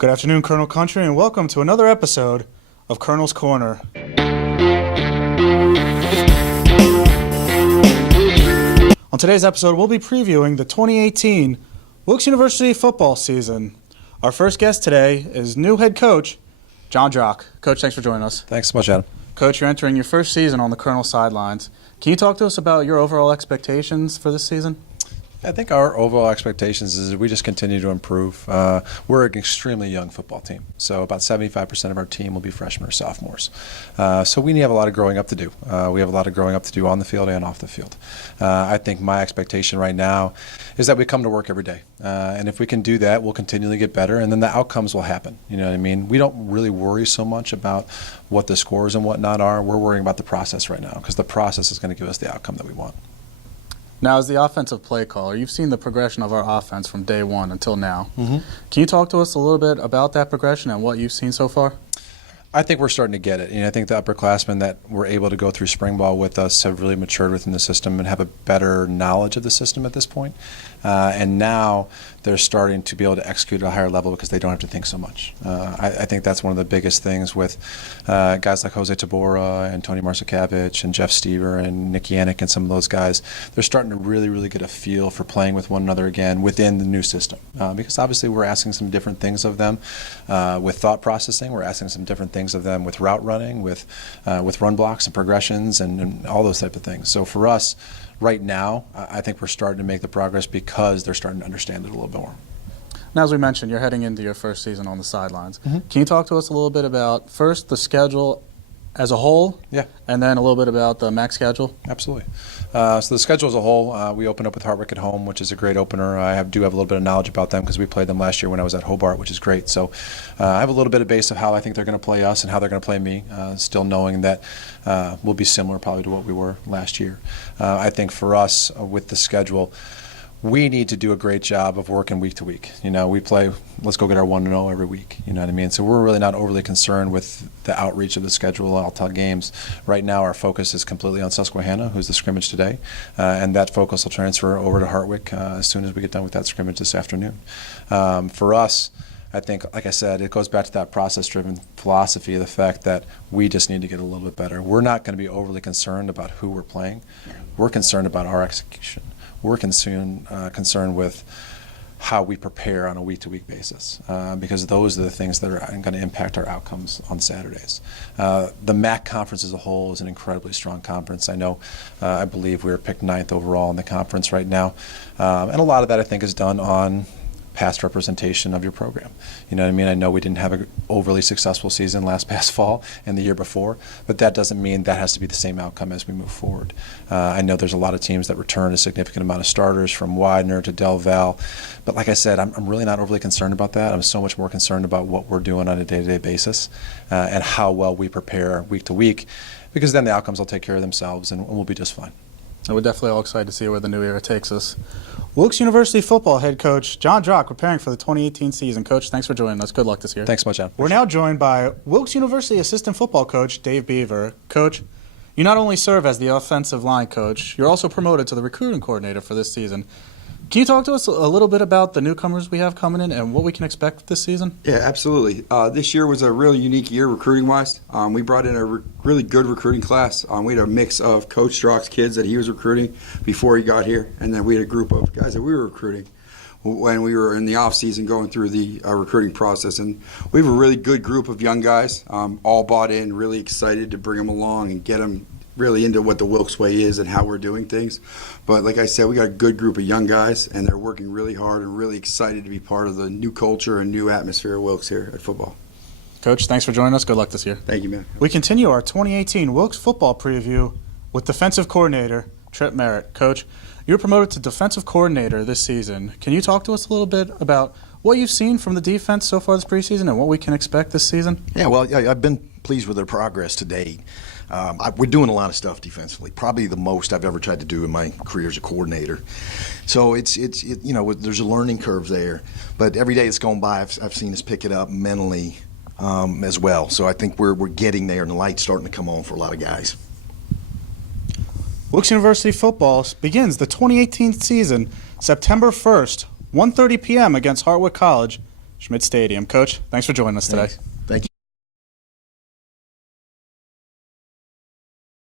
Good afternoon, Colonel Country, and welcome to another episode of Colonel's Corner. On today's episode, we'll be previewing the 2018 Wilkes University football season. Our first guest today is new head coach, Jonathan Drach. Coach, thanks for joining us. Thanks so much, Adam. Coach, you're entering your first season on the Colonel sidelines. Can you talk to us about your overall expectations for this season? I think our overall expectations is that we just continue to improve. We're an extremely young football team, so about 75% of our team will be freshmen or sophomores. So we have a lot of growing up to do. We have a lot of growing up to do on the field and off the field. I think my expectation right now is that we come to work every day. And if we can do that, we'll continually get better, and then the outcomes will happen. You know what I mean? We don't really worry so much about what the scores and whatnot are. We're worrying about the process right now because the process is going to give us the outcome that we want. Now, as the offensive play caller, you've seen the progression of our offense from day one until now. Mm-hmm. Can you talk to us a little bit about that progression and what you've seen so far? I think we're starting to get it. I think the upperclassmen that were able to go through spring ball with us have really matured within the system and have a better knowledge of the system at this point. And now they're starting to be able to execute at a higher level because they don't have to think so much. I think that's one of the biggest things with guys like Jose Tabora and Tony Marsakavich and Jeff Stever and Nick Yannick and some of those guys. They're starting to really get a feel for playing with one another again within the new system. Because obviously we're asking some different things of them with thought processing. We're asking some different things of them with route running, with run blocks and progressions and all those type of things. So for us, right now, I think we're starting to make the progress because they're starting to understand it a little bit more. Now, as we mentioned, you're heading into your first season on the sidelines. Mm-hmm. Can you talk to us a little bit about, first, the schedule as a whole? Yeah. And then a little bit about the MAC schedule? Absolutely. So the schedule as a whole, we open up with Hartwick at home, which is a great opener. I do have a little bit of knowledge about them because we played them last year when I was at Hobart, which is great. So I have a little bit of base of how I think they're going to play us and how they're going to play me, still knowing that we'll be similar probably to what we were last year. I think for us, with the schedule, we need to do a great job of working week to week. We play, let's go get our 1-0 every week. You know what I mean? So we're really not overly concerned with the outreach of the schedule, all 10 games. Right now our focus is completely on Susquehanna, who's the scrimmage today, and that focus will transfer over to Hartwick as soon as we get done with that scrimmage this afternoon. For us, I think, like I said, it goes back to that process-driven philosophy of the fact that we just need to get a little bit better. We're not going to be overly concerned about who we're playing. We're concerned about our execution. We're concerned with how we prepare on a week-to-week basis because those are the things that are going to impact our outcomes on Saturdays. The MAC conference as a whole is an incredibly strong conference. I believe we were picked 9th overall in the conference right now, and a lot of that I think is done on past representation of your program. You know what I mean? I know we didn't have an overly successful season past fall and the year before, but that doesn't mean that has to be the same outcome as we move forward. I know there's a lot of teams that return a significant amount of starters from Widener to Del Val, but like I said, I'm really not overly concerned about that. I'm so much more concerned about what we're doing on a day-to-day basis and how well we prepare week to week, because then the outcomes will take care of themselves and we'll be just fine. And we're definitely all excited to see where the new era takes us. Wilkes University Football head coach Jonathan Drach preparing for the 2018 season. Coach, thanks for joining us. Good luck this year. Thanks so much, Adam. We're now joined by Wilkes University assistant football coach Dave Biever. Coach, you not only serve as the offensive line coach, you're also promoted to the recruiting coordinator for this season. Can you talk to us a little bit about the newcomers we have coming in and what we can expect this season? Yeah, absolutely. This year was a really unique year recruiting-wise. We brought in a really good recruiting class. We had a mix of Coach Drach's kids that he was recruiting before he got here, and then we had a group of guys that we were recruiting when we were in the off-season going through the recruiting process. And we have a really good group of young guys, all bought in, really excited to bring them along and get them really into what the Wilkes way is and how we're doing things. But like I said, we got a good group of young guys, and they're working really hard and really excited to be part of the new culture and new atmosphere of Wilkes here at football. Coach, thanks for joining us. Good luck this year. Thank you, man. We continue our 2018 Wilkes football preview with defensive coordinator Tripp Merritt. Coach, you were promoted to defensive coordinator this season. Can you talk to us a little bit about what you've seen from the defense so far this preseason and what we can expect this season? Yeah, well, I've been pleased with their progress to date. We're doing a lot of stuff defensively, probably the most I've ever tried to do in my career as a coordinator. So it's there's a learning curve there, but every day that's gone by, I've seen us pick it up mentally as well. So I think we're getting there, and the light's starting to come on for a lot of guys. Wilkes University Football begins the 2018 season September 1st, 1:30 p.m. against Hartwick College. Schmidt Stadium. Coach, thanks for joining us today. Thanks.